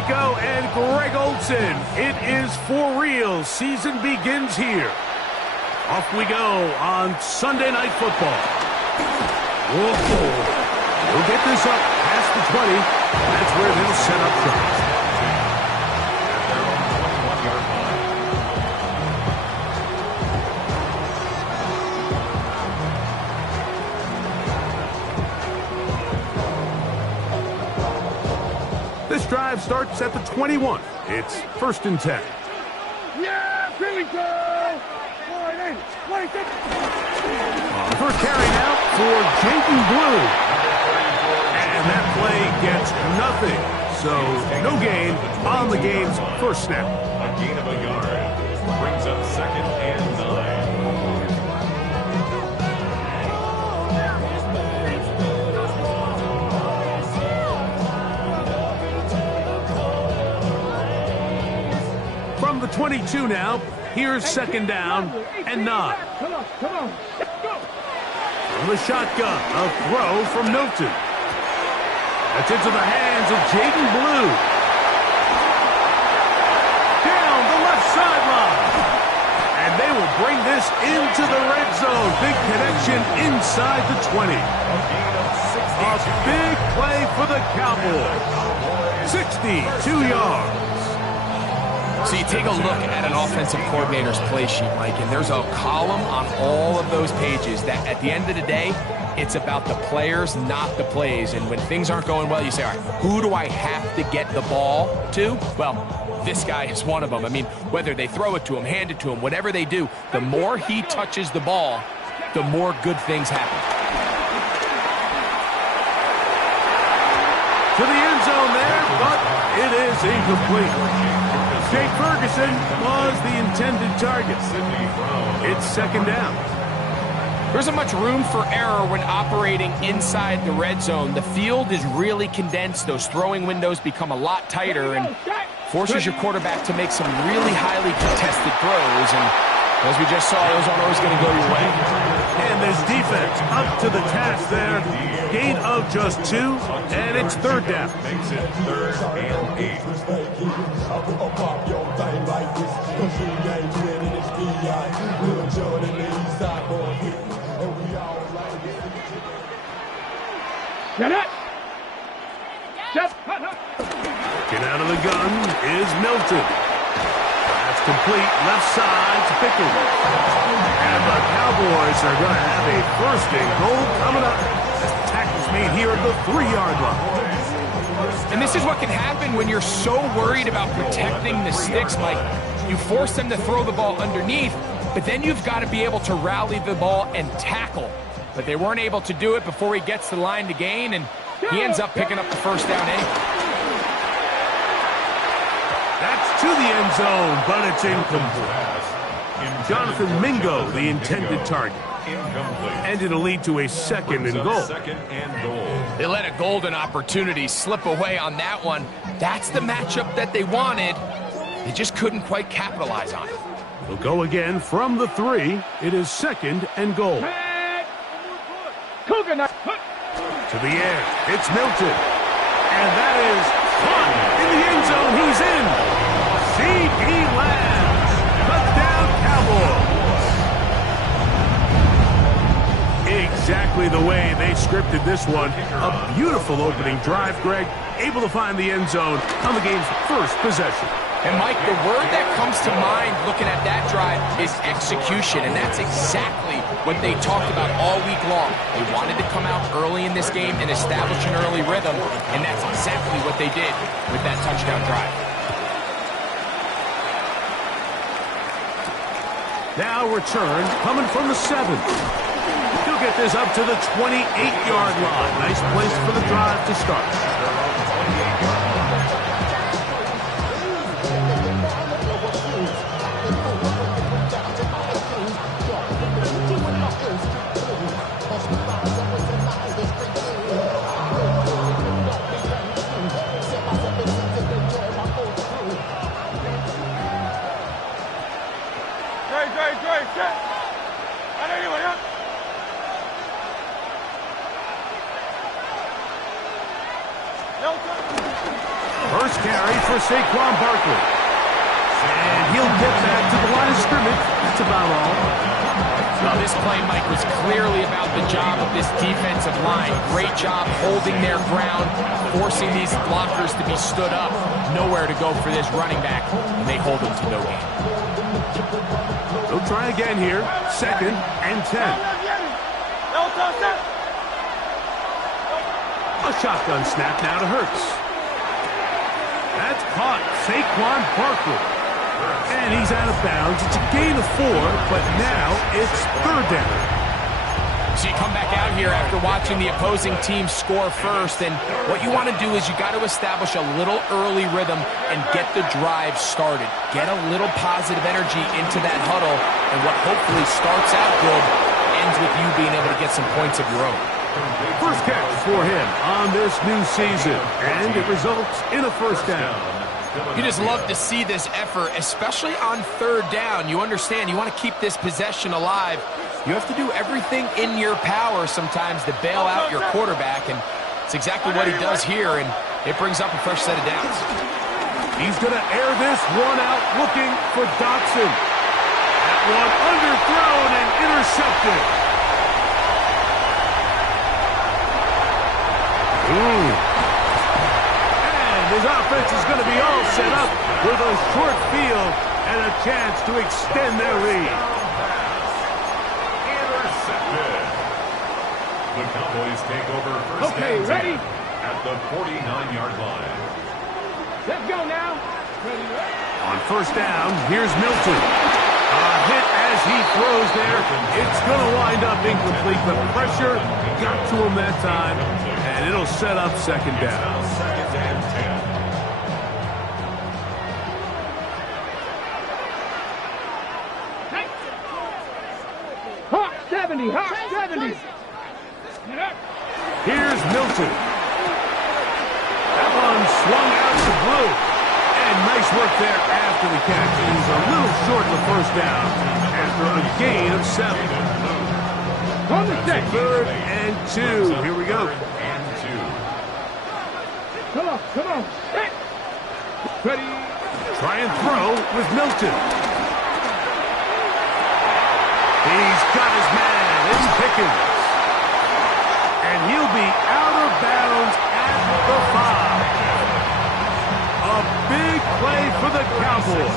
Rico and Greg Olson. It is for real. Season begins here. Off we go on Sunday Night Football. Whoa. We'll get this up past the 20. That's where they'll set up shop. This drive starts at the 21. It's 1st and 10. Yeah, here we go. 26. First carry now for Jaden Blue. And that play gets nothing. So no gain on the game's first snap. A gain of a yard brings up 2nd and 9. From the 22 now, here's 2nd down and 9. Come on. Let's go. From the shotgun, a throw from Milton. That's into the hands of Jaden Blue. Down the left sideline. And they will bring this into the red zone. Big connection inside the 20. A big play for the Cowboys. 62 yards. So you take a look at an offensive coordinator's play sheet, Mike, and there's a column on all of those pages that at the end of the day, it's about the players, not the plays. And when things aren't going well, you say, all right, who do I have to get the ball to? Well, this guy is one of them. I mean, whether they throw it to him, hand it to him, whatever they do, the more he touches the ball, the more good things happen. To the end zone there, but it is incomplete. Jake Ferguson was the intended target. It's 2nd down. There isn't much room for error when operating inside the red zone. The field is really condensed. Those throwing windows become a lot tighter and forces your quarterback to make some really highly contested throws. And as we just saw, those aren't always going to go your way. And this defense up to the task there. Gain of just 2, and it's 3rd down. Makes it 3rd and 8. Get it. Just Get out of the gun is Milton. That's complete. Left side to Pickens. And the Cowboys are going to have a 1st and goal coming up. As the tackle's made here at the 3-yard line. And this is what can happen when you're so worried about protecting the sticks, Mike. You force them to throw the ball underneath, but then you've got to be able to rally the ball and tackle. But they weren't able to do it before he gets to the line to gain, and he ends up picking up the 1st down anyway. That's to the end zone, but it's incomplete. Jonathan Mingo, the intended target. And it'll lead to a 2nd and goal. 2nd and goal. They let a golden opportunity slip away on that one. That's the matchup that they wanted. They just couldn't quite capitalize on it. They'll go again from the 3. It is 2nd and goal. To the air, it's Milton. And that is caught in the end zone. He's in. C.D. Lamb. Touchdown, Cowboys. Exactly the way they scripted this one. A beautiful opening drive, Greg. Able to find the end zone on the game's 1st possession. And, Mike, the word that comes to mind looking at that drive is execution, and that's exactly what they talked about all week long. They wanted to come out early in this game and establish an early rhythm, and that's exactly what they did with that touchdown drive. Now return coming from the 7. He'll get this up to the 28-yard line. Nice place for the drive to start. First carry for Saquon Barkley. And he'll get back to the line of scrimmage. That's about all. Well, this play, Mike, was clearly about the job of this defensive line. Great job holding their ground, forcing these blockers to be stood up. Nowhere to go for this running back, and they hold him to no gain. They'll try again here. 2nd and 10. A shotgun snap now to Hurts. That's caught. Saquon Barkley. And he's out of bounds. It's a gain of 4, but now it's 3rd down. So you come back out here after watching the opposing team score first, and what you want to do is you got to establish a little early rhythm and get the drive started. Get a little positive energy into that huddle, and what hopefully starts out good ends with you being able to get some points of your own. First catch for him on this new season, and it results in a 1st down. You just love to see this effort, especially on 3rd down. You understand, you want to keep this possession alive. You have to do everything in your power sometimes to bail out your quarterback, and it's exactly what he does here, and it brings up a fresh set of downs. He's going to air this one out, looking for Dotson. That one underthrown and intercepted. His offense is going to be all set up with a short field and a chance to extend their lead. Intercepted. The Cowboys take over first and 10 ready? at the 49-yard line. Let's go now. On 1st down, here's Milton. A hit as he throws there. It's going to wind up incomplete, but pressure got to him that time, and it'll set up 2nd down. 2nd and 10. Hawk 70, Hawk 70. Here's Milton. That one swung out to Blue. And nice work there after the catch. He's a little short of the 1st down after a gain of 7. On the deck. 3rd and 2. Here we go. 3rd and 2. Come on. Hey. Ready. Try and throw with Milton. He's got his man in Pickens. And he'll be out of bounds at the 5. A big play for the Cowboys.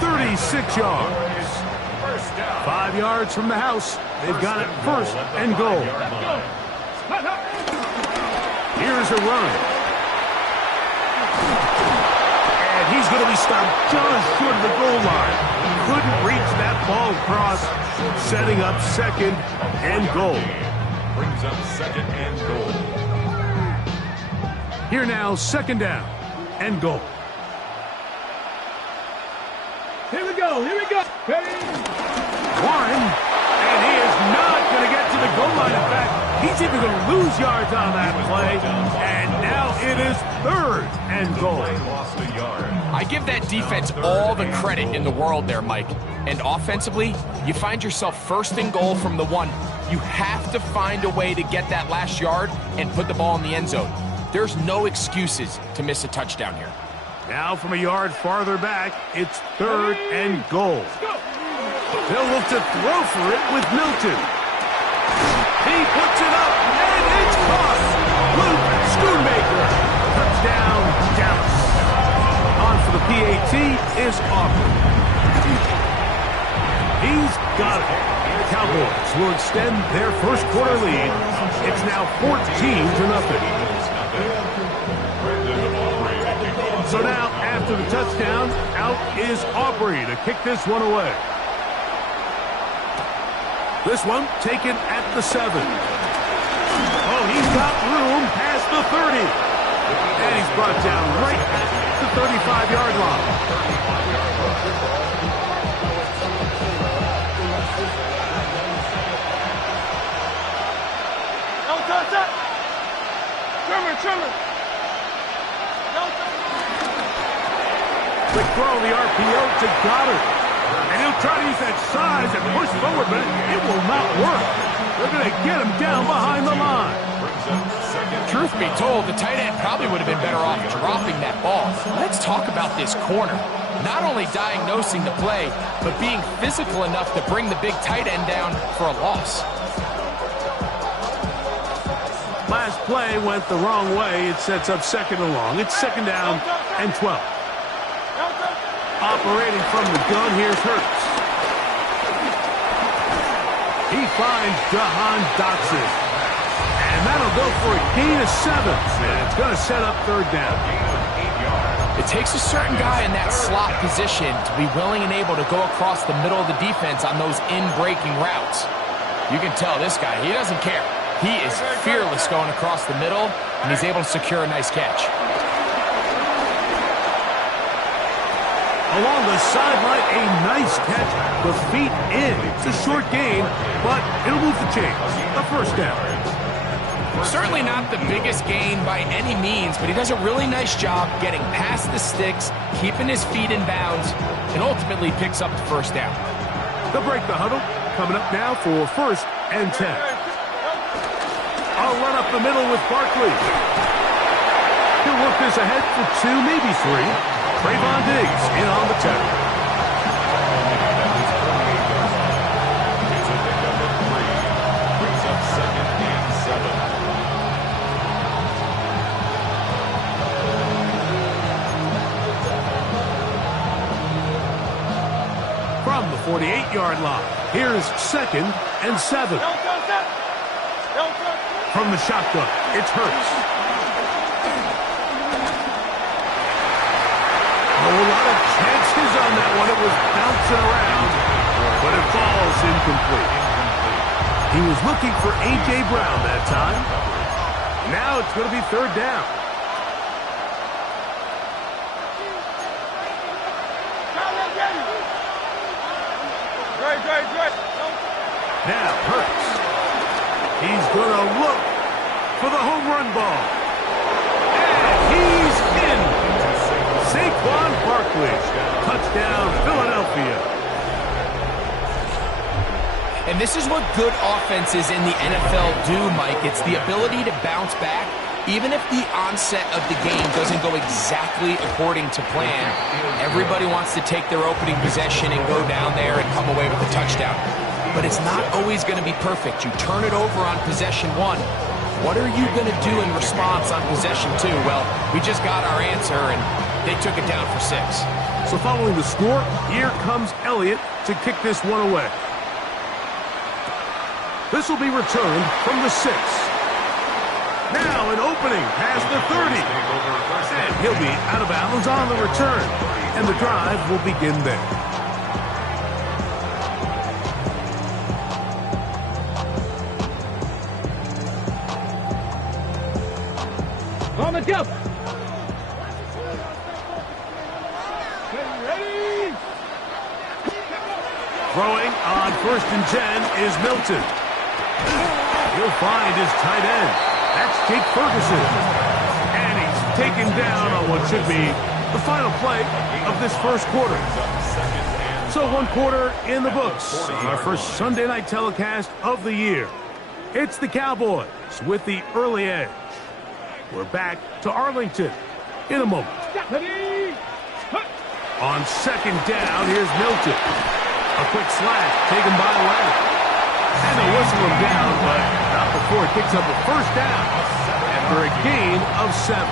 36 yards. 5 yards from the house. They've got it 1st and goal. Here's a run. And he's going to be stopped just short of the goal line. Couldn't reach that ball across, setting up 2nd and goal. Brings up 2nd and goal. Here now, 2nd down and goal. Here we go. Ready. Warren, and he is not going to get to the goal line. In fact, he's even going to lose yards on that play. And now it is 3rd and goal. Lost a yard. I give that defense all the credit in the world there, Mike. And offensively, you find yourself 1st and goal from the 1. You have to find a way to get that last yard and put the ball in the end zone. There's no excuses to miss a touchdown here. Now from a yard farther back, it's 3rd and goal. They'll look to throw for it with Milton. He puts it up, and it's caught. Luke Schoonmaker. Touchdown, Dallas. On for the PAT is Aubrey. He's got it. The Cowboys will extend their 1st quarter lead. It's now 14-0. So now, after the touchdown, out is Aubrey to kick this one away. This one taken at the 7. Oh, he's got room past the 30. And he's brought down right at the 35-yard line. Trimmer. Quick throw on the RPO to Goddard. And he'll try to use that size and push forward, but it will not work. They're going to get him down behind the line. Truth be told, the tight end probably would have been better off dropping that ball. Let's talk about this corner. Not only diagnosing the play, but being physical enough to bring the big tight end down for a loss. Last play went the wrong way. It sets up second and long. It's second down and 12. Operating from the gun, here's Hurts. He finds Jahan Dotson. And that'll go for a gain of 7. And it's going to set up third down. It takes a certain guy in that slot position to be willing and able to go across the middle of the defense on those in-breaking routes. You can tell this guy, he doesn't care. He is fearless going across the middle, and he's able to secure a nice catch. Along the sideline, a nice catch. The feet in. It's a short gain, but it'll move the chains. A first down. Certainly not the biggest gain by any means, but he does a really nice job getting past the sticks, keeping his feet in bounds, and ultimately picks up the first down. They'll break the huddle. Coming up now for first and 10. I'll run up the middle with Barkley. He'll work this ahead for 2, maybe 3. Trayvon Diggs in on the tackle. It's a pickup at 3. Brings up second and 7. From the 48-yard line, here's second and 7. From the shotgun, it's Hurts. A lot of chances on that one. It was bouncing around, but it falls incomplete. He was looking for A.J. Brown that time. Now it's going to be third down. Now Hurts. He's going to look for the home run ball. And he's in. Saquon Barkley. Touchdown, Philadelphia. And this is what good offenses in the NFL do, Mike. It's the ability to bounce back, even if the onset of the game doesn't go exactly according to plan. Everybody wants to take their opening possession and go down there and come away with a touchdown. But it's not always going to be perfect. You turn it over on possession 1. What are you going to do in response on possession 2? Well, we just got our answer, and they took it down for 6. So following the score, here comes Elliott to kick this one away. This will be returned from the 6. Now an opening past the 30. And he'll be out of bounds on the return. And the drive will begin there. On the jump. Ready? Throwing on first and 10 is Milton. He'll find his tight end. That's Jake Ferguson. And he's taken down on what should be the final play of this first quarter. So 1 quarter in the books on our first Sunday night telecast of the year. It's the Cowboys with the early edge. We're back to Arlington in a moment. Ready? On second down, here's Milton. A quick slant taken by Leonard. And they'll whistle him down, but not before he picks up a first down after a gain of 7.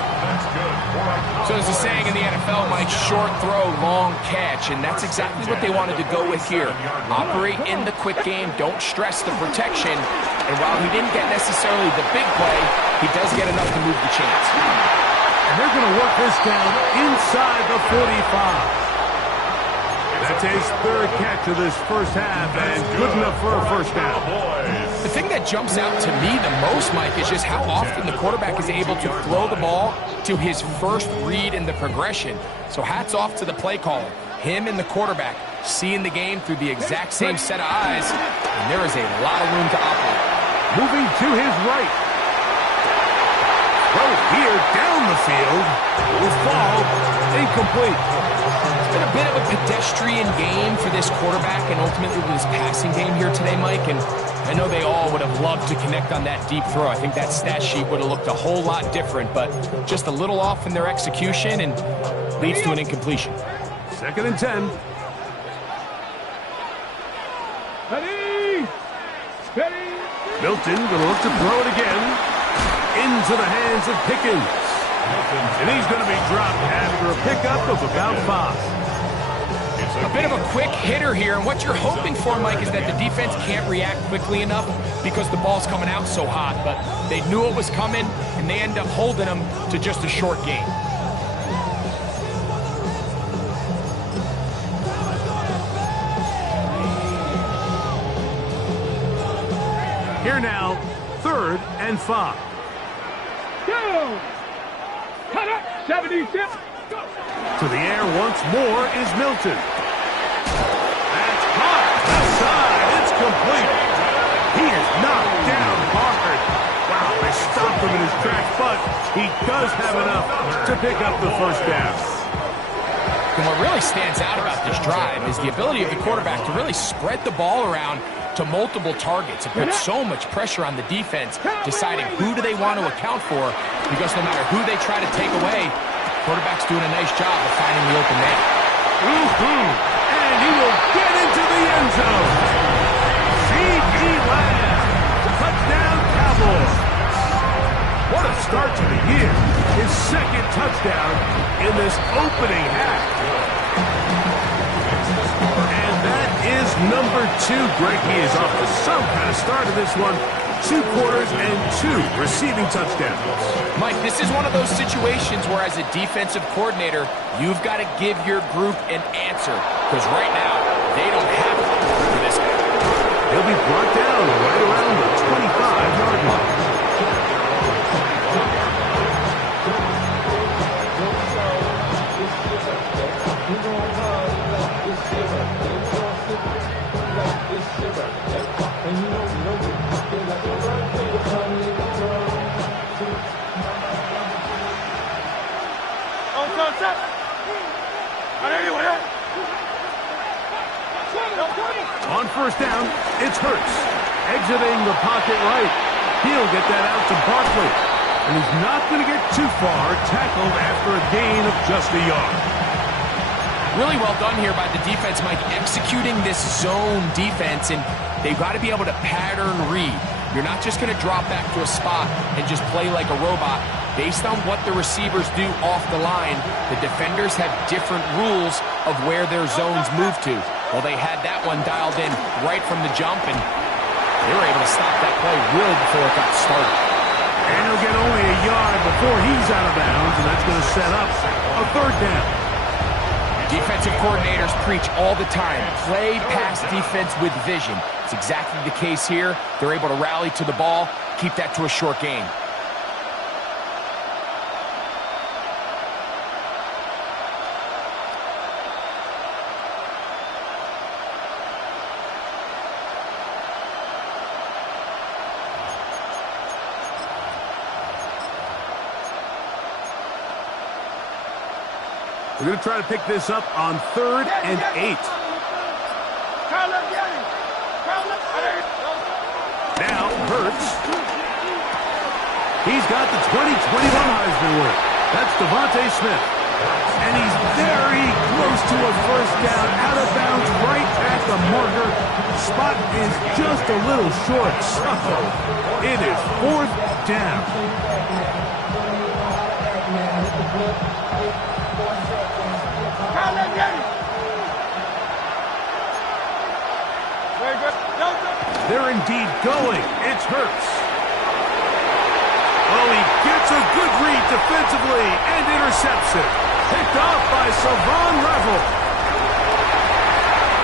So there's a saying in the NFL, Mike, short throw, long catch, and that's exactly what they wanted to go with here. Operate in the quick game, don't stress the protection, and while he didn't get necessarily the big play, he does get enough to move the chains. And they're going to work this down inside the 45. That's his third catch of this first half, and good enough for a first down. The thing that jumps out to me the most, Mike, is just how often the quarterback is able to throw the ball to his first read in the progression. So hats off to the play caller. Him and the quarterback seeing the game through the exact same set of eyes, and there is a lot of room to operate. Moving to his right. Throw here down the field. Will fall incomplete. It's been a bit of a pedestrian game for this quarterback and ultimately this passing game here today, Mike. And I know they all would have loved to connect on that deep throw. I think that stat sheet would have looked a whole lot different, but just a little off in their execution and leads to an incompletion. 2nd and 10. Ready! Steady! Milton going to look to throw it again. Into the hands of Pickens. And he's going to be dropped after a pickup of about 5. A bit of a quick hitter here, and what you're hoping for, Mike, is that the defense can't react quickly enough because the ball's coming out so hot, but they knew it was coming, and they end up holding them to just a short gain. Here now, 3rd and 5. Go! Cut up! 76! Go! To the air once more is Milton. That's hot. Outside. It's complete. He is knocked down hard. Wow, they stopped him in his tracks, but he does have enough to pick up the 1st down. And what really stands out about this drive is the ability of the quarterback to really spread the ball around to multiple targets. It puts so much pressure on the defense, deciding who do they want to account for, because no matter who they try to take away, quarterback's doing a nice job of finding the open man. And he will get into the end zone. C.D. Lamb. Touchdown, Cowboys. What a start to the year. His 2nd touchdown in this opening half. And that is number 2. Greg, he is off to some kind of start in this one. 2 quarters and 2 receiving touchdowns. Mike, this is one of those situations where as a defensive coordinator, you've got to give your group an answer. Because right now, they don't have it for this guy. He'll be brought down right around the 25-yard line. On 1st down, it's Hurts. Exiting the pocket right. He'll get that out to Barkley. And he's not going to get too far, tackled after a gain of just a yard. Really well done here by the defense, Mike, executing this zone defense, and they've got to be able to pattern read. You're not just going to drop back to a spot and just play like a robot. Based on what the receivers do off the line, the defenders have different rules of where their zones move to. Well, they had that one dialed in right from the jump, and they were able to stop that play really before it got started. And he'll get only a yard before he's out of bounds, and that's going to set up a 3rd down. Defensive coordinators preach all the time, play pass defense with vision. It's exactly the case here. They're able to rally to the ball, keep that to a short gain. We're going to try to pick this up on 3rd and 8. Now, Hurts. He's got the 2021 Heisman winner. That's Devontae Smith. And he's very close to a 1st down, out of bounds, right at the marker. Spot is just a little short, so it is 4th down. They're indeed going. It's Hurts. Oh, he gets a good read defensively and intercepts it. Picked off by Savon Revel.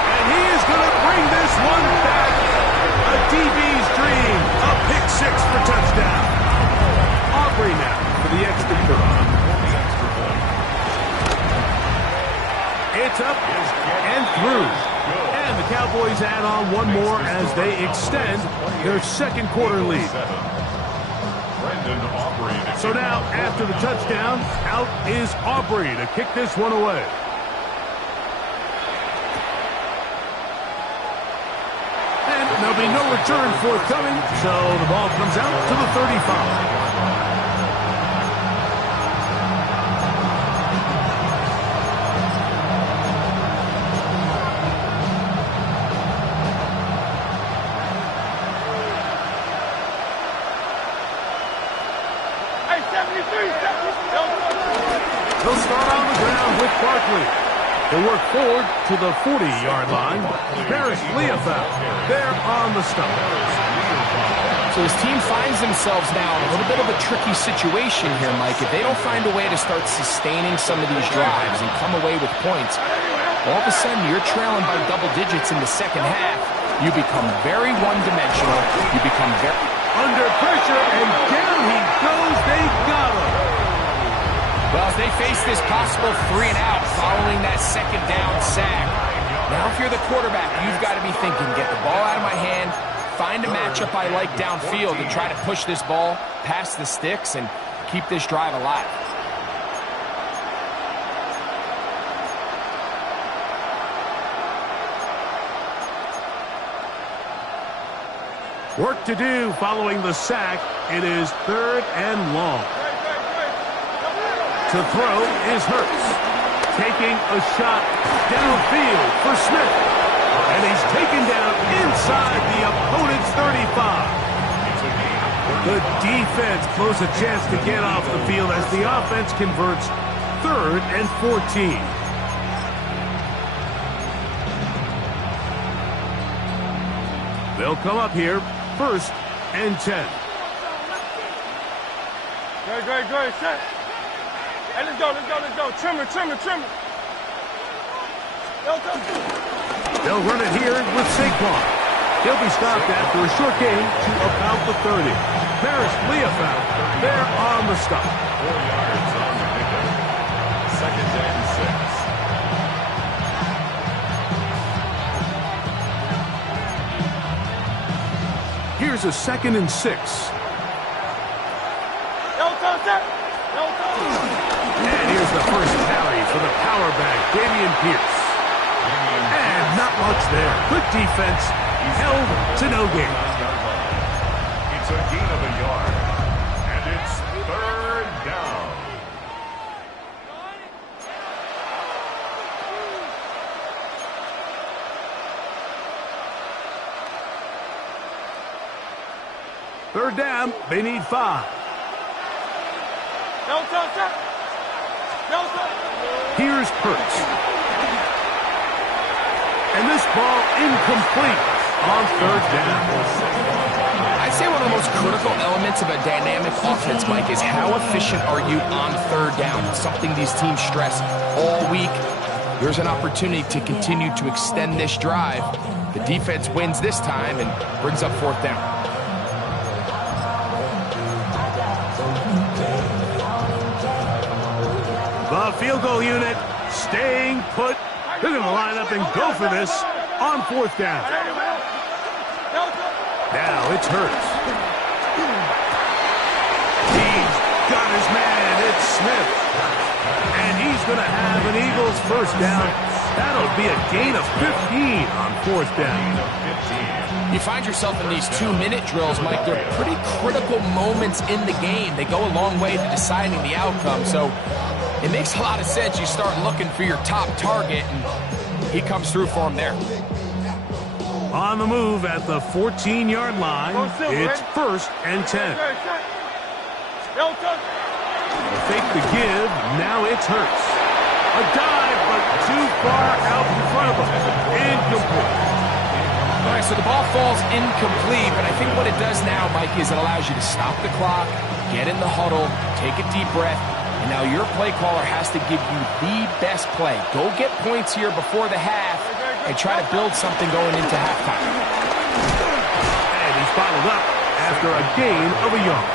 And he is going to bring this one back. A DB's dream. A pick 6 for touchdown. Aubrey now for the extra point. It's up and through. And the Cowboys add on one more as they extend their 2nd quarter lead. So now, after the touchdown, out is Aubrey to kick this one away. And they'll be no return forthcoming, so the ball comes out to the 35. He'll start on the ground with Barkley. He'll work forward to the 40-yard line. Paris Leofeld there on the stop. So his team finds themselves now in a little bit of a tricky situation here, Mike. If they don't find a way to start sustaining some of these drives and come away with points, all of a sudden you're trailing by double digits in the second half. You become very one-dimensional. You become very... Under pressure, and down he goes. They got him. Well, as they face this possible 3-and-out following that second down sack. Now, if you're the quarterback, you've got to be thinking, get the ball out of my hand, find a matchup I like downfield and try to push this ball past the sticks and keep this drive alive. Work to do following the sack. It is 3rd and long. To throw is Hurts. Taking a shot downfield for Smith. And he's taken down inside the opponent's 35. The defense close a chance to get off the field as the offense converts 3rd and 14. They'll come up here, 1st and 10. Great, set. Hey, let's go. Trimmer. They'll run it here with Saquon. He'll be stopped after a short gain to about the 30. Paris Leofeld there on the stop. 4 yards on the pickup. 2nd and 6. Here's a 2nd and 6. And here's the first carry for the power back, Dameon Pierce. And not much there. Good defense, held to no gain. It's a gain of a yard, and it's 3rd down. Third down, they need 5. Here's Hurts. And this ball incomplete on 3rd down. I'd say one of the most critical elements of a dynamic offense, Mike, is how efficient are you on 3rd down? It's something these teams stress all week. There's an opportunity to continue to extend this drive. The defense wins this time and brings up 4th down. The field goal unit staying put. They're going to line up and go for this on 4th down. Now it's Hurts. He's got his man. It's Smith. And he's going to have an Eagles 1st down. That'll be a gain of 15 on 4th down. You find yourself in these 2-minute drills, Mike. They're pretty critical moments in the game. They go a long way to deciding the outcome. So it makes a lot of sense. You start looking for your top target, and he comes through for him there. On the move at the 14-yard line, it's 1st and 10. Fake the give, now it's Hurts. A dive, but too far out in front of him. Incomplete. All right, so the ball falls incomplete, but I think what it does now, Mike, is it allows you to stop the clock, get in the huddle, take a deep breath, and now your play caller has to give you the best play. Go get points here before the half and try to build something going into halftime. And he's followed up after a gain of a yard.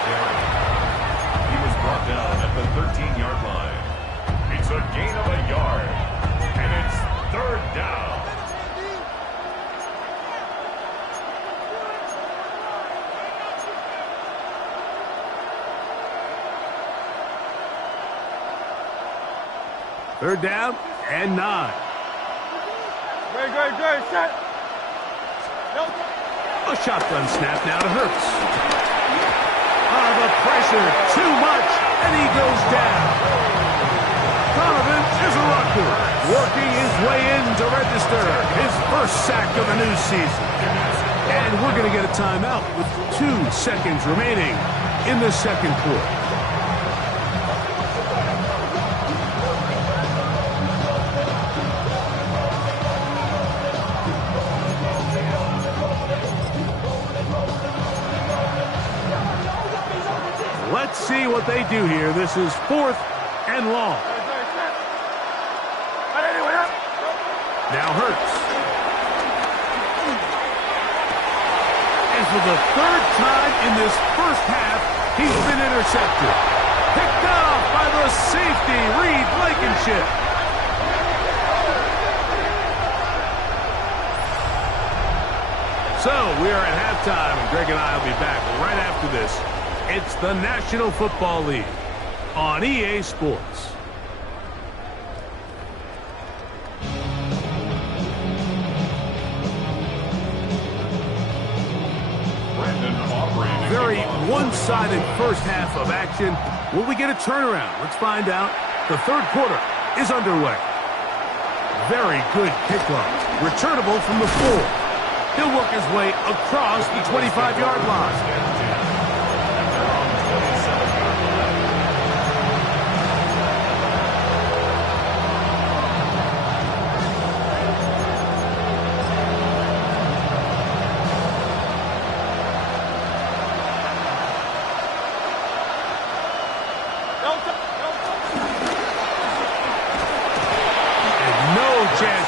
He was brought down at the 13-yard line. It's a gain of a yard, and it's 3rd down. Third down and 9. Great, set. A shotgun snap now to Hurts. The pressure, too much, and he goes down. Donovan is a rucker, working his way in to register his first sack of the new season. And we're going to get a timeout with 2 seconds remaining in the second quarter. Let's see what they do here. This is 4th and long. Now Hurts. And for the 3rd time in this first half, he's been intercepted. Picked off by the safety, Reed Blankenship. So we are at halftime, and Greg and I will be back right after this. It's the National Football League on EA Sports. Very one-sided first half of action. Will we get a turnaround? Let's find out. The 3rd quarter is underway. Very good kickoff. Returnable from the 4. He'll work his way across the 25-yard line.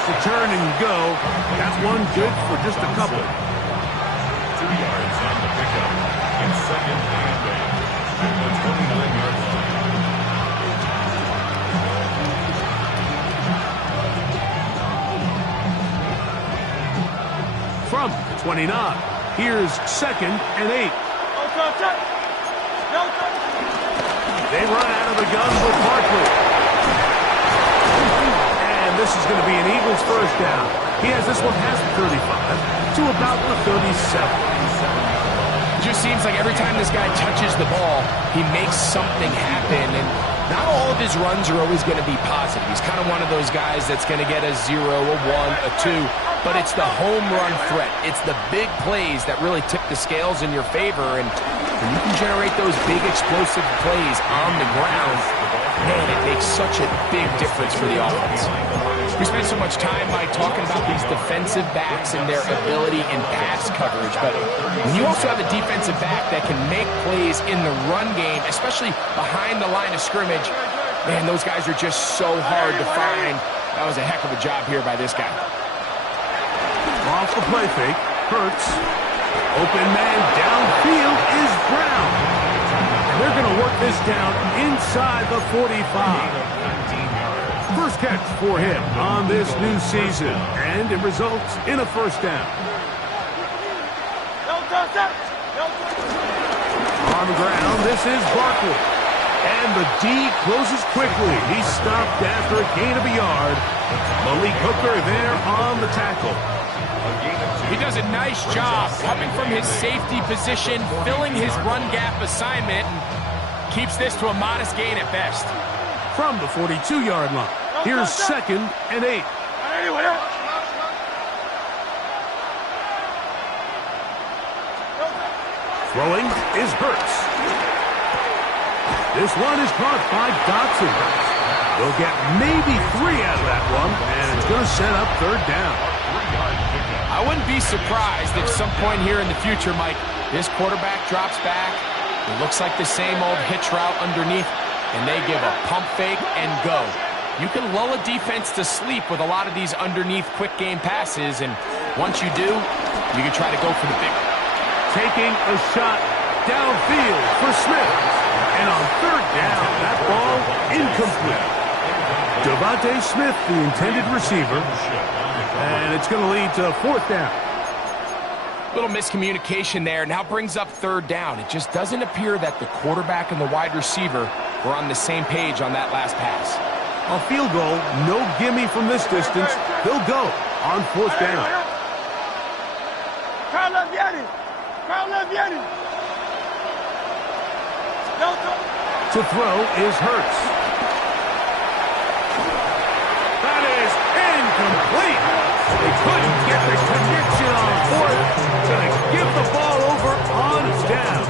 To turn and go. That one good for just a couple. 2 yards on the pickup. In 2nd and 8. At the 29-yard line. From the 29, here's 2nd and 8. They run out of the gun with Barkley. This is going to be an Eagles first down. He has this one past the 35 to about the 37. It just seems like every time this guy touches the ball, he makes something happen. And not all of his runs are always going to be positive. He's kind of one of those guys that's going to get a 0, a 1, a 2. But it's the home run threat. It's the big plays that really tip the scales in your favor. And when you can generate those big explosive plays on the ground, man, it makes such a big difference for the offense. We spend so much time, Mike, talking about these defensive backs and their ability in pass coverage. But when you also have a defensive back that can make plays in the run game, especially behind the line of scrimmage, man, those guys are just so hard to find. That was a heck of a job here by this guy. Off the play fake, Hurts. Open man downfield is Brown. And they're going to work this down inside the 45. First catch for him on this new season, and it results in a first down. On the ground, this is Barkley. And the D closes quickly. He's stopped after a gain of a yard. Malik Hooker there on the tackle. He does a nice job coming from his safety position, filling his run gap assignment, and keeps this to a modest gain at best. From the 42-yard line, here's 2nd and 8. Throwing is Hurts. This one is caught by Dotson. They'll get maybe 3 out of that one, and it's going to set up 3rd down. I wouldn't be surprised if some point here in the future, Mike, this quarterback drops back. It looks like the same old hitch route underneath, and they give a pump fake and go. You can lull a defense to sleep with a lot of these underneath quick game passes, and once you do, you can try to go for the big one. Taking a shot downfield for Smith. And on 3rd down, that ball incomplete. Devontae Smith, the intended receiver. And it's going to lead to 4th down. Little miscommunication there. Now brings up 3rd down. It just doesn't appear that the quarterback and the wide receiver were on the same page on that last pass. A field goal, no gimme from this distance. They'll go on 4th down. Crowd love Yeti. Crowd love Yeti. To throw is Hurts. That is incomplete. They couldn't get the connection on fourth. Going to give the ball over on down.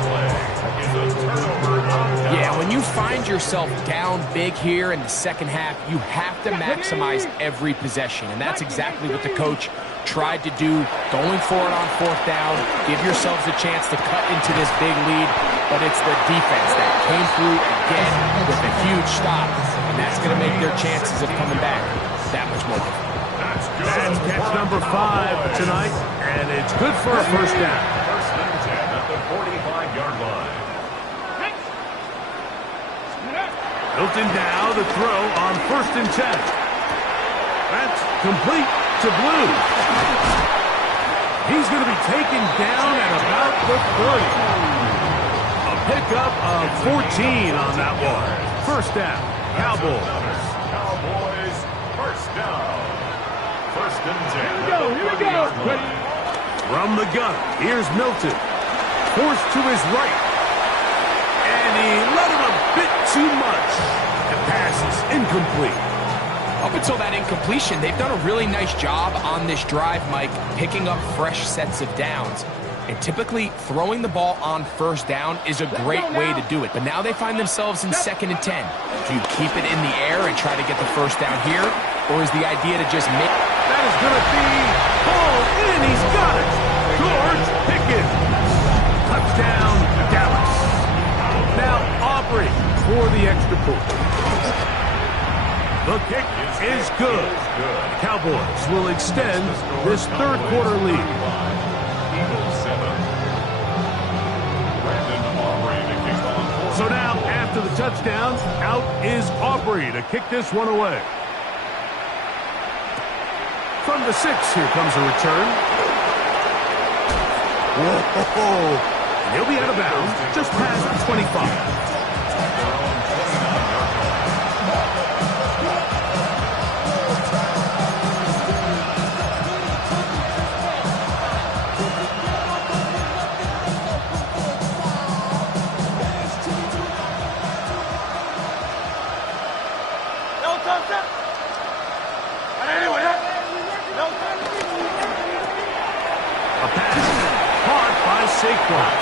Yeah, when you find yourself down big here in the second half, you have to maximize every possession. And that's exactly what the coach tried to do, going for it on fourth down. Give yourselves a chance to cut into this big lead. But it's the defense that came through again with a huge stop. And that's going to make their chances of coming back that much more difficult. That's catch number 5 tonight, and it's good for a first down. First and 10 at the 45-yard line. Hilton now the throw on first and 10. That's complete to Blue. He's going to be taken down at about the 30. A pickup of 14 on that one. First down, Cowboys. Cowboys, first down. First and 10. Here we go. From the gun, here's Milton. Forced to his right. And he let him a bit too much. The pass is incomplete. Up until that incompletion, they've done a really nice job on this drive, Mike, picking up fresh sets of downs. And typically, throwing the ball on first down is a great way to do it. But now they find themselves in second and 10. Do you keep it in the air and try to get the first down here? Or is the idea to just make... That is going to be pulled in. He's got it. George Pickens. Touchdown, Dallas. Now Aubrey for the extra point. The kick is good. The Cowboys will extend this third quarter lead. So now, after the touchdown, out is Aubrey to kick this one away. From the 6, here comes a return. Whoa! And he'll be out of bounds just past the 25. Saquon.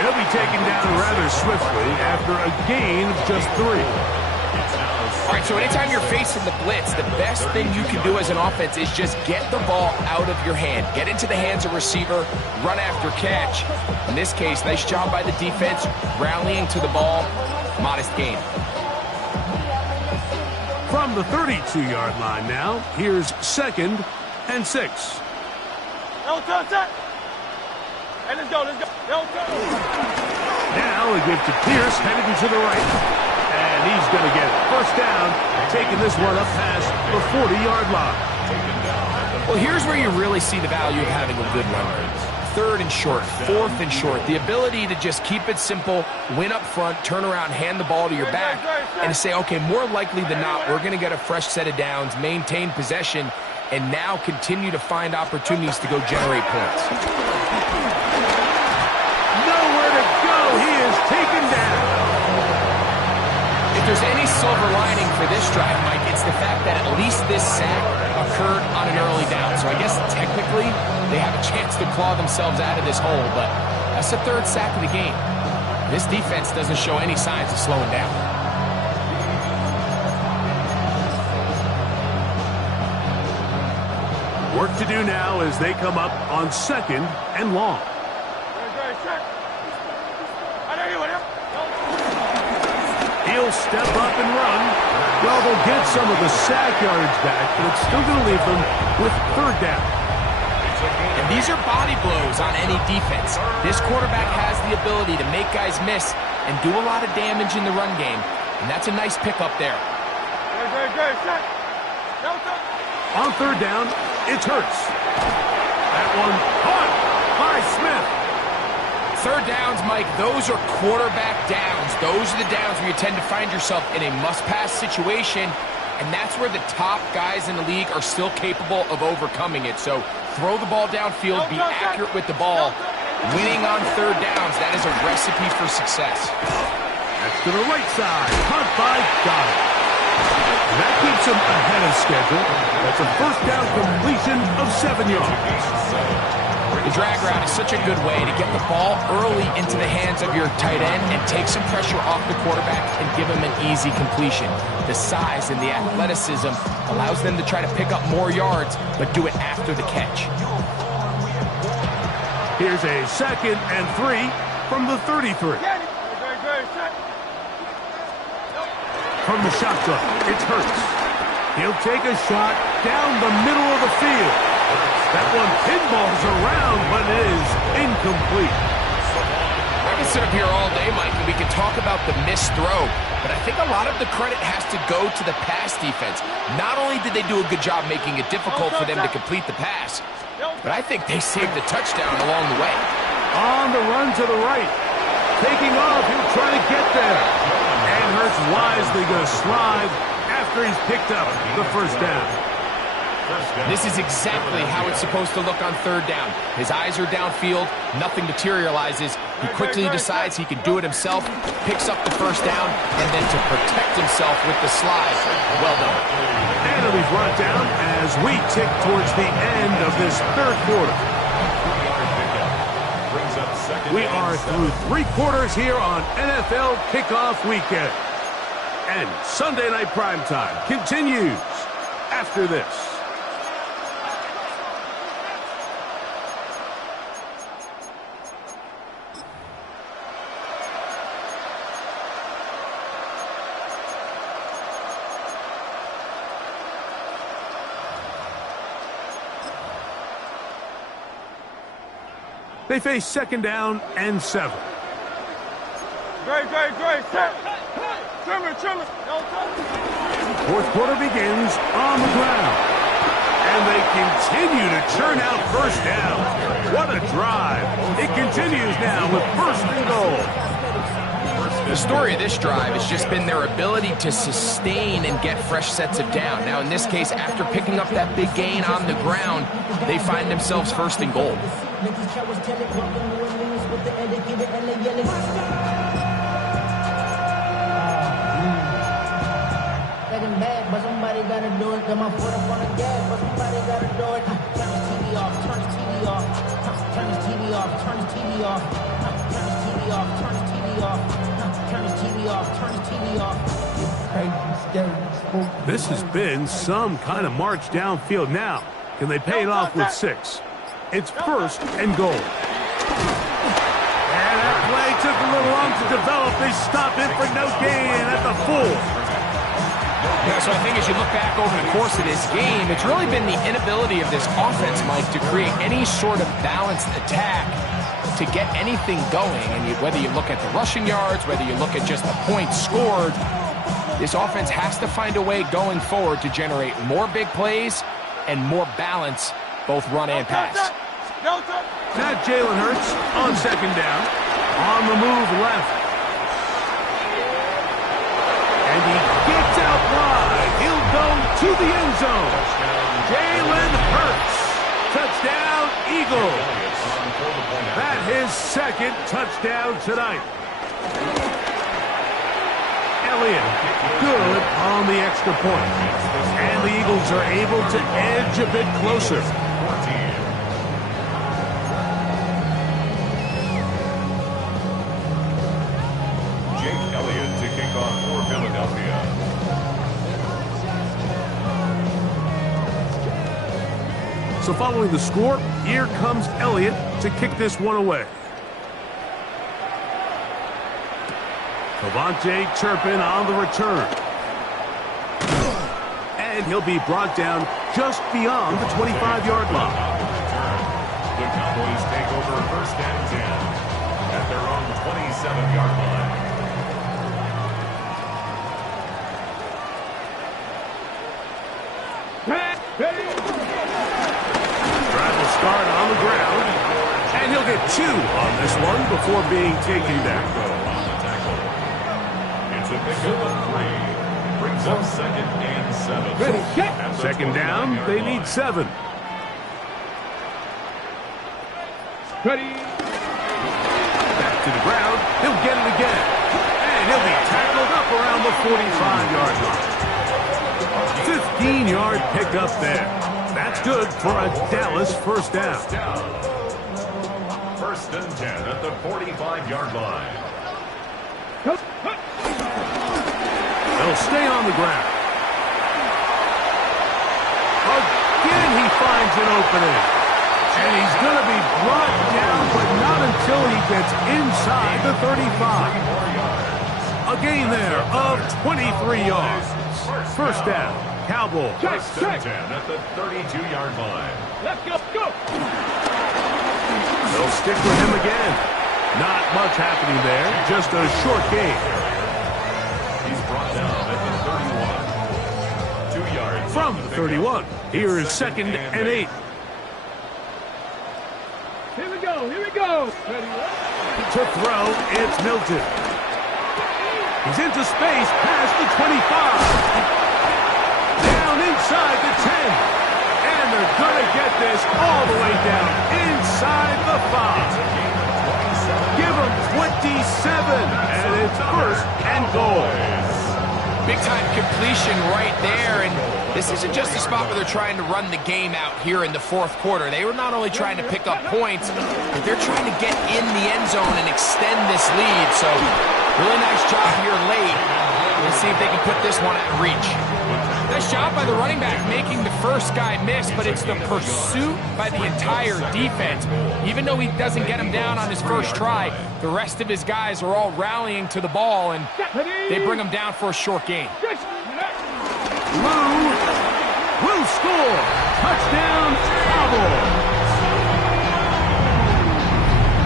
He'll be taken down rather swiftly after a gain of just 3. All right, so anytime you're facing the blitz, the best thing you can do as an offense is just get the ball out of your hand. Get into the hands of receiver, run after catch. In this case, nice job by the defense, rallying to the ball. Modest gain. From the 32-yard line now, here's second and 6. Hey, let's go. Now they give to Pierce, heading to the right. And he's going to get it. First down, taking this one up past the 40-yard line. Well, here's where you really see the value of having a good runner. Third and short, fourth and short. The ability to just keep it simple, win up front, turn around, hand the ball to your back, and to say, okay, more likely than not, we're going to get a fresh set of downs, maintain possession, and now continue to find opportunities to go generate points. Nowhere to go. He is taken down. If there's any silver lining for this drive, Mike, it's the fact that at least this sack occurred on an early down. So I guess technically they have a chance to claw themselves out of this hole, but that's the third sack of the game. This defense doesn't show any signs of slowing down. Work to do now as they come up on second and long. He'll step up and run. Well, they'll get some of the sack yardage back, but it's still going to leave them with third down. And these are body blows on any defense. This quarterback has the ability to make guys miss and do a lot of damage in the run game, and that's a nice pickup there. On third down, it's Hurts. That one caught by Smith. Third downs, Mike, those are quarterback downs. Those are the downs where you tend to find yourself in a must-pass situation, and that's where the top guys in the league are still capable of overcoming it. So throw the ball downfield, be accurate with the ball. Winning on third downs, that is a recipe for success. That's to the right side. Caught by Goddard. That keeps him ahead of schedule. That's a first down completion of 7 yards. The drag route is such a good way to get the ball early into the hands of your tight end and take some pressure off the quarterback and give him an easy completion. The size and the athleticism allows them to try to pick up more yards, but do it after the catch. Here's a 2nd and 3 from the 33. From the shotgun, it's Hurts. He'll take a shot down the middle of the field. That one pinballs around, but it is incomplete. I can sit up here all day, Mike, and we can talk about the missed throw, but I think a lot of the credit has to go to the pass defense. Not only did they do a good job making it difficult for them to complete the pass, but I think they saved the touchdown along the way. On the run to the right. Taking off, he'll try to get there. And Hurts wisely going to slide after he's picked up the first down. This is exactly how it's supposed to look on third down. His eyes are downfield, nothing materializes. He quickly decides he can do it himself, picks up the first down, and then to protect himself with the slide. Well done. And he'll be brought down as we tick towards the end of this third quarter. We are through 3 quarters here on NFL Kickoff Weekend. And Sunday Night Primetime continues after this. They face 2nd down and 7. Great. Set. Trimmer. Fourth quarter begins on the ground. And they continue to churn out first down. What a drive. It continues now with 1st and goal. The story of this drive has just been their ability to sustain and get fresh sets of down. Now, in this case, after picking up that big gain on the ground, they find themselves 1st and goal. But somebody gotta do it. Got my foot up on the gas, but somebody gotta do it. Turn his TV off, turn his TV off. Turn his TV off, turn his TV off. Turn his TV off, turn his TV off. Turn his TV off, turn his TV off. Crazy, scary, this has been some kind of march downfield. Now, can they pay it off with 6? It's 1st and goal. And that play took a little long to develop. They stop it for no gain at the 4. Yeah, so I think as you look back over the course of this game, it's really been the inability of this offense, Mike, to create any sort of balanced attack to get anything going. And whether you look at the rushing yards, whether you look at just the points scored, this offense has to find a way going forward to generate more big plays and more balance, both run and pass. Now Jalen Hurts on 2nd down. On the move left. And he gets out wide. He'll go to the end zone. Jalen Hurts. Touchdown, Eagles. That his 2nd touchdown tonight. Elliott, good on the extra point. And the Eagles are able to edge a bit closer. So following the score, here comes Elliott to kick this one away. Devontae Turpin on the return. And he'll be brought down just beyond the 25-yard line. The Cowboys take over 1st and 10 at their own 27-yard line. Start on the ground, and he'll get 2 on this one before being taken down. It's a pickup of 3. Brings up 2nd and 7. 2nd down, they need 7. Ready. Back to the ground. He'll get it again. And he'll be tackled up around the 45-yard line. 15-yard pickup there. That's good for a Dallas first down. First and 10 at the 45-yard line. They'll stay on the ground. Again, he finds an opening. And he's going to be brought down, but not until he gets inside the 35. A gain there of 23 yards. First down, Cowboys. First and 10 at the 32-yard line. Let's go. Go. They'll stick with him again. Not much happening there, just a short gain. He's brought down at the 31. 2 yards From the 31, here is second and 8. Here we go. Here we go. Ready. To throw, it's Milton. He's into space past the 25. Down inside the 10. And they're going to get this all the way down inside the 5. Give him 27. And it's first and goal. Big-time completion right there, and this isn't just a spot where they're trying to run the game out here in the fourth quarter. They were not only trying to pick up points, but they're trying to get in the end zone and extend this lead. So, really nice job here late. Let's see if they can put this one at reach. Nice job by the running back making the first guy miss, but it's the pursuit by the entire defense. Even though he doesn't get him down on his first try, the rest of his guys are all rallying to the ball, and they bring him down for a short gain. Lou will score. Touchdown, Cowboys.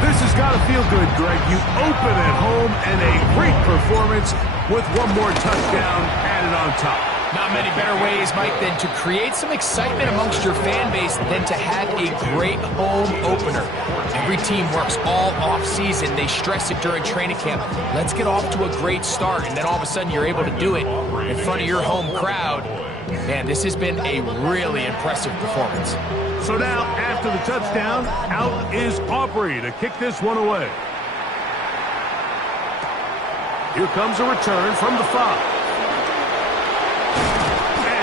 This has got to feel good, Greg. You open at home and a great performance with one more touchdown added on top. Not many better ways, Mike, than to create some excitement amongst your fan base than to have a great home opener. Every team works all off-season. They stress it during training camp. Let's get off to a great start, and then all of a sudden you're able to do it in front of your home crowd. Man, this has been a really impressive performance. So now, after the touchdown, out is Aubrey to kick this one away. Here comes a return from the 5.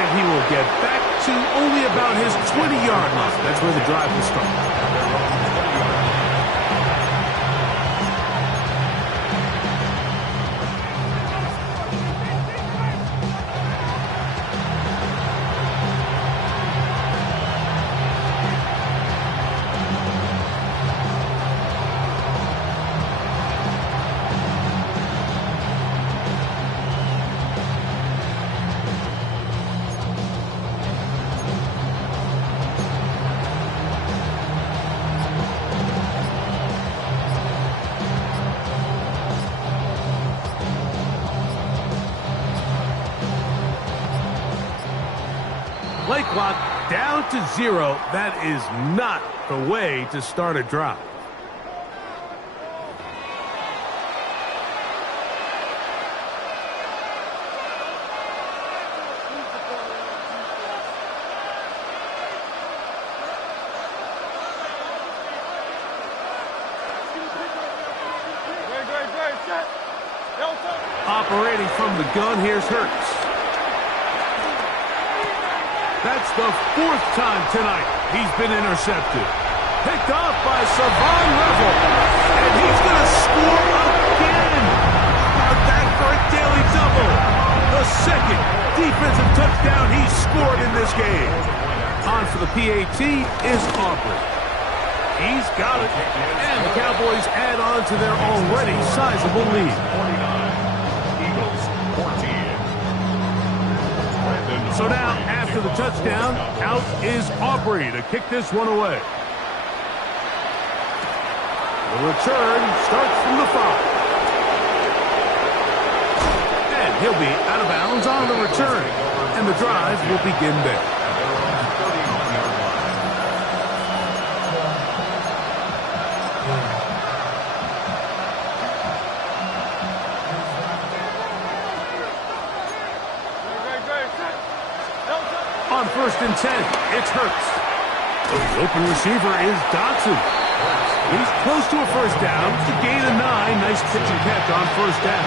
He will get back to only about his 20-yard line. That's where the drive will start. Play clock down to 0. That is not the way to start a drive. Operating from the gun, here's Hurts. That's the 4th time tonight he's been intercepted. Picked off by Savon Revel. And he's going to score again. How about that for a daily double? The second defensive touchdown he's scored in this game. On for the PAT is Aubrey. He's got it. And the Cowboys add on to their already sizable lead. 49. Eagles 14. So now, after the touchdown, out is Aubrey to kick this one away. The return starts from the 5. And he'll be out of bounds on the return. And the drive will begin there. On 1st and 10, it's Hurts. The open receiver is Dotson. He's close to a first down. It's a gain of 9. Nice pitch and catch on first down.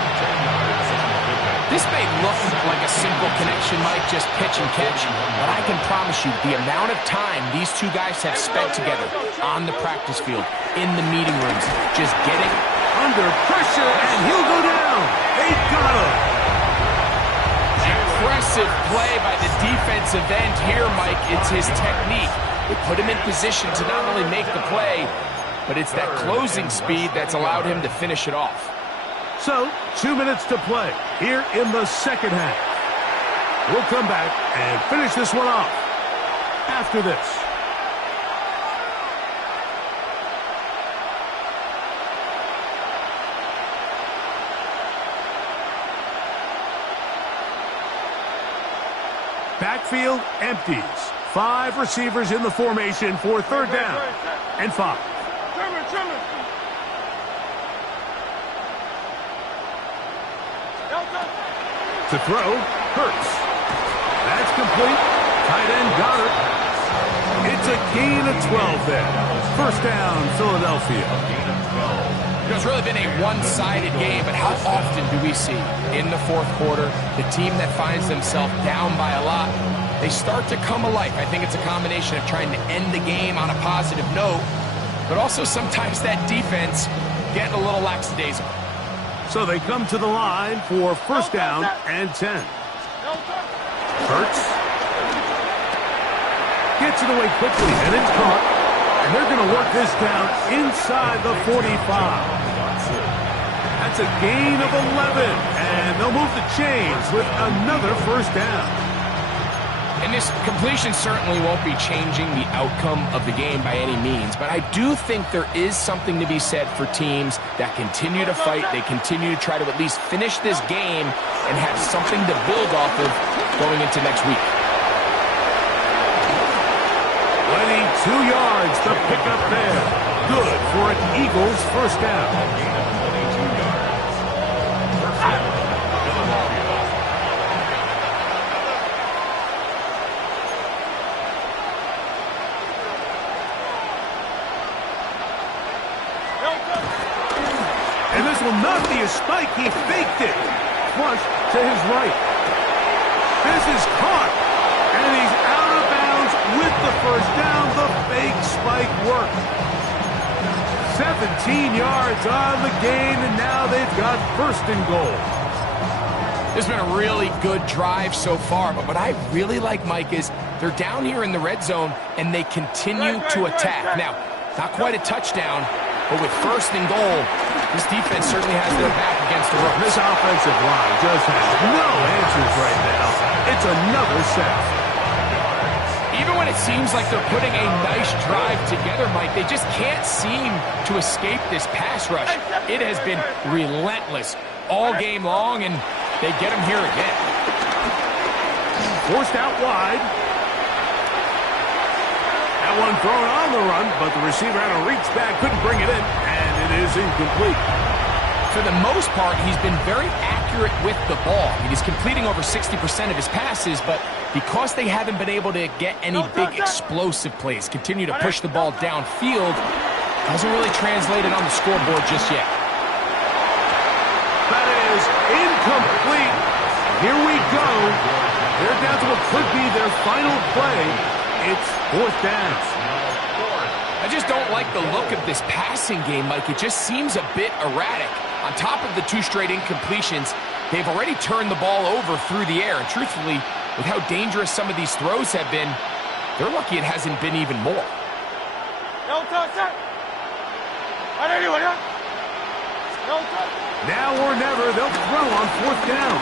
This may look like a simple connection, Mike, just pitch and catch, but I can promise you the amount of time these two guys have spent together on the practice field, in the meeting rooms, just getting under pressure, and he'll go down. They got him. Impressive play by the defensive end here, Mike. It's his technique. They put him in position to not only make the play, but it's that closing speed that's allowed him to finish it off. So, 2 minutes to play here in the second half. We'll come back and finish this one off after this. Backfield empties. 5 receivers in the formation for third down and 5. To throw, Hurts. That's complete. Tight end got it. It's a gain of 12 there. First down, Philadelphia. It's really been a one-sided game, but how often do we see in the fourth quarter the team that finds themselves down by a lot, they start to come alive. I think it's a combination of trying to end the game on a positive note, but also sometimes that defense getting a little lackadaisical. So they come to the line for first down and 10. Hurts. Gets it away quickly, and it's caught. And they're going to work this down inside the 45. That's a gain of 11. And they'll move the chains with another first down. And this completion certainly won't be changing the outcome of the game by any means, but I do think there is something to be said for teams that continue to fight. They continue to try to at least finish this game and have something to build off of going into next week. 22 yards to pick up there. Good for an Eagles first down. And this will not be a spike. He faked it. Flushed to his right. This is caught. And he's out of bounds with the first down. The fake spike worked. 17 yards on the gain, and now they've got first and goal. This has been a really good drive so far, but what I really like, Mike, is they're down here in the red zone, and they continue to attack. Now, not quite a touchdown, but with first and goal, this defense certainly has their back against the ropes. This offensive line just has no answers right now. It's another sack. Even when it seems like they're putting a nice drive together, Mike, they just can't seem to escape this pass rush. It has been relentless all game long, and they get him here again. Forced out wide. That one thrown on the run, but the receiver had a reach back, couldn't bring it in, and it is incomplete. For the most part, he's been very accurate with the ball. He's completing over 60% of his passes, but because they haven't been able to get any big explosive plays, continue to push the ball downfield, doesn't really translate it on the scoreboard just yet. That is incomplete. Here we go. They're down to what could be their final play. It's fourth down. I just don't like the look of this passing game, Mike. It just seems a bit erratic. On top of the 2 straight incompletions, they've already turned the ball over through the air. And truthfully, with how dangerous some of these throws have been, they're lucky it hasn't been even more. Now or never, they'll throw on fourth down.